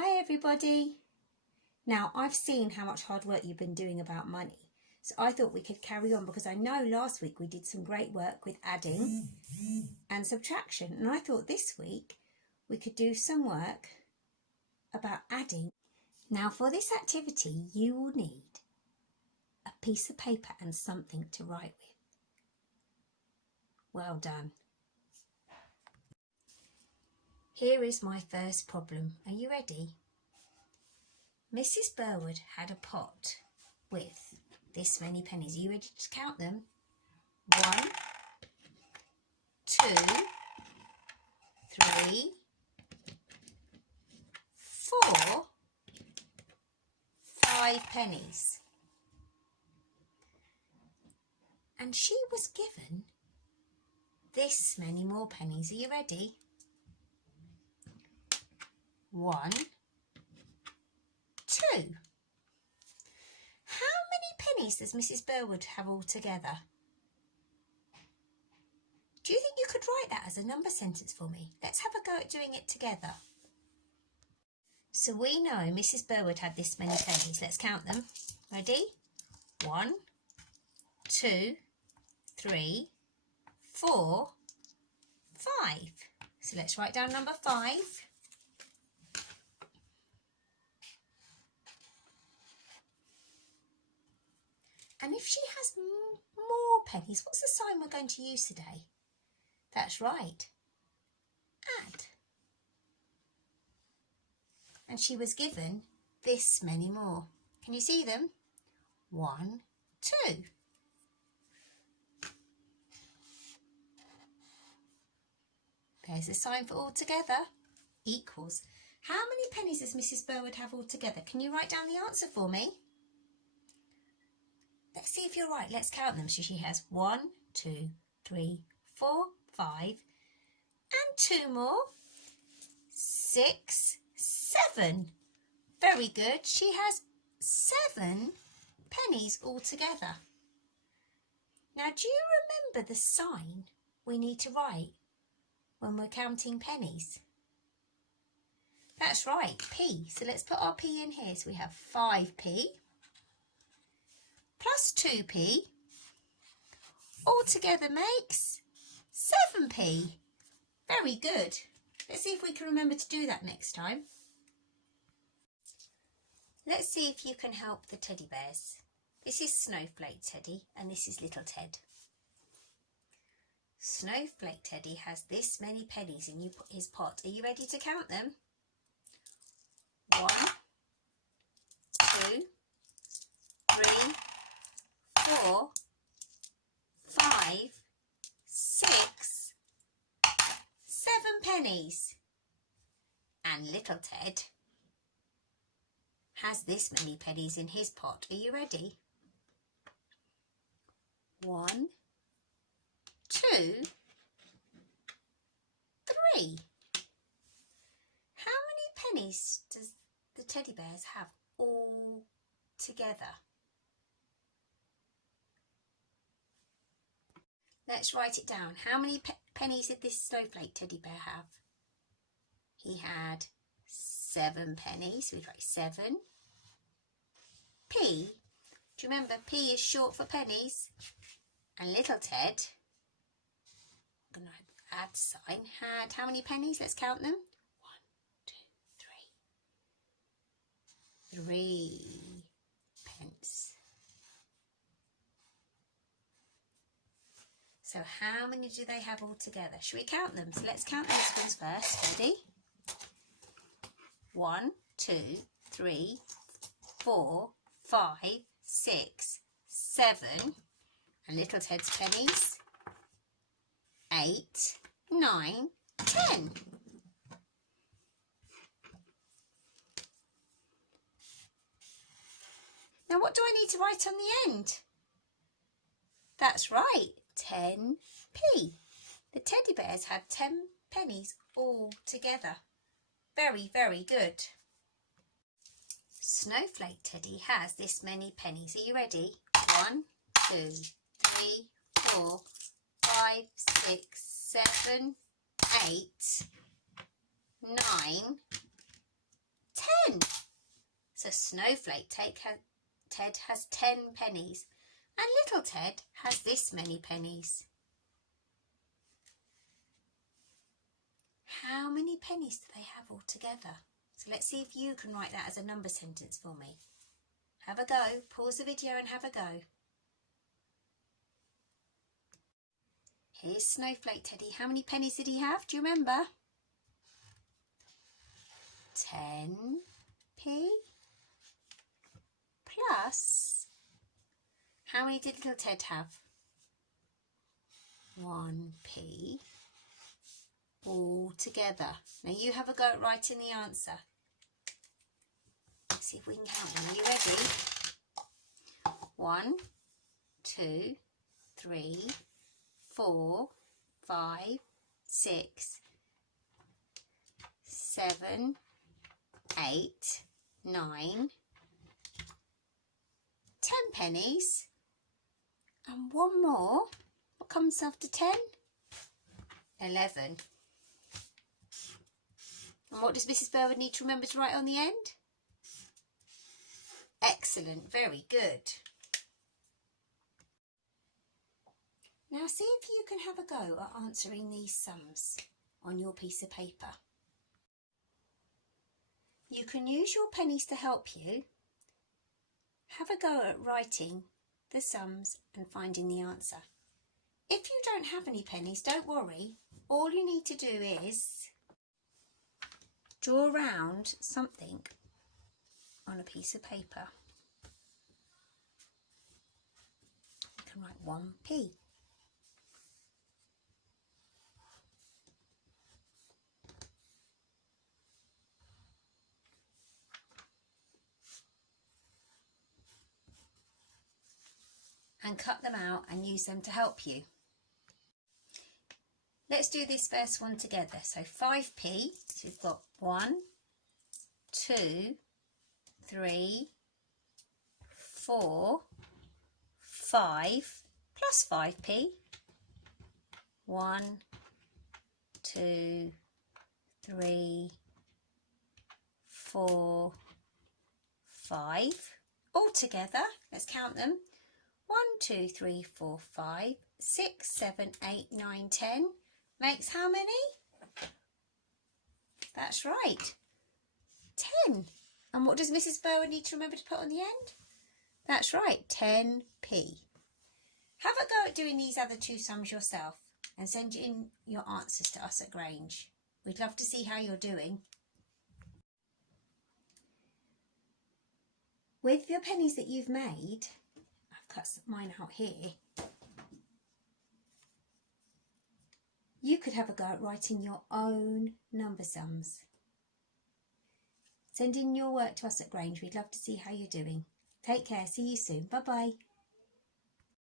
Hi everybody! Now I've seen how much hard work you've been doing about money, so I thought we could carry on because I know last week we did some great work with adding and subtraction, and I thought this week we could do some work about adding. Now for this activity you will need a piece of paper and something to write with. Well done. Here is my first problem. Are you ready? Mrs. Burwood had a pot with this many pennies. Are you ready to count them? 1, 2, 3, 4, 5 pennies. And she was given this many more pennies. Are you ready? 1, 2. How many pennies does Mrs. Burwood have altogether? Do you think you could write that as a number sentence for me? Let's have a go at doing it together. So we know Mrs. Burwood had this many pennies. Let's count them. Ready? 1, 2, 3, 4, 5. So let's write down number 5. And if she has more pennies, what's the sign we're going to use today? That's right, add. And she was given this many more. Can you see them? 1, 2. There's the sign for all together. Equals. How many pennies does Mrs. Burwood have altogether? Can you write down the answer for me? Let's see if you're right. Let's count them. So she has 1, 2, 3, 4, 5, and 2 more. 6, 7. Very good. She has 7 pennies altogether. Now, do you remember the sign we need to write when we're counting pennies? That's right, P. So let's put our P in here. So we have 5p. Plus 2p altogether makes 7p. Very good. Let's see if we can remember to do that next time. Let's see if you can help the teddy bears. This is Snowflake Teddy and this is Little Ted. Snowflake Teddy has this many pennies in his pot. Are you ready to count them? 1, 2, 3, 4, 5, 6, 7 pennies. And Little Ted has this many pennies in his pot. Are you ready? 1, 2, 3. How many pennies does the teddy bears have all together? Let's write it down. How many pennies did this Snowflake teddy bear have? He had 7 pennies. So we'd write 7. P. Do you remember P is short for pennies? And Little Ted, I'm going to add sign, had how many pennies? Let's count them. 1, 2, 3. 3 pence. So how many do they have all together? Should we count them? So let's count these ones first. Ready? 1, 2, 3, 4, 5, 6, 7. And Little Ted's pennies. 8, 9, 10. Now what do I need to write on the end? That's right. 10p. The teddy bears had 10 pennies all together. Very, very good. Snowflake Teddy has this many pennies. Are you ready? 1, 2, 3, 4, 5, 6, 7, 8, 9, 10. So Snowflake Ted has 10 pennies and little Ted has this many pennies. How many pennies do they have altogether? So let's see if you can write that as a number sentence for me. Have a go. Pause the video and have a go. Here's Snowflake Teddy. How many pennies did he have? Do you remember? 10p plus, how many did little Ted have? 1p all together. Now you have a go at writing the answer. Let's see if we can count them. Are you ready? 1, 2, 3, 4, 5, 6, 7, 8, 9, 10 pennies, and one more. What comes after 10? 11. And what does Mrs. Burwood need to remember to write on the end? Excellent, very good. Now see if you can have a go at answering these sums on your piece of paper. You can use your pennies to help you. Have a go at writing the sums and finding the answer. If you don't have any pennies, don't worry. All you need to do is draw around something on a piece of paper. You can write 1p. And cut them out and use them to help you. Let's do this first one together. So 5p, so we've got 1, 2, 3, 4, 5 plus 5p. 1, 2, 3, 4, 5. All together, let's count them. 1, 2, 3, 4, 5, 6, 7, 8, 9, 10. Makes how many? That's right, 10. And what does Mrs. Burwood need to remember to put on the end? That's right, 10p. Have a go at doing these other two sums yourself and send in your answers to us at Grange. We'd love to see how you're doing. With the pennies that you've made, I've cut mine out here, you could have a go at writing your own number sums. Send in your work to us at Grange. We'd love to see how you're doing. Take care. See you soon. Bye-bye.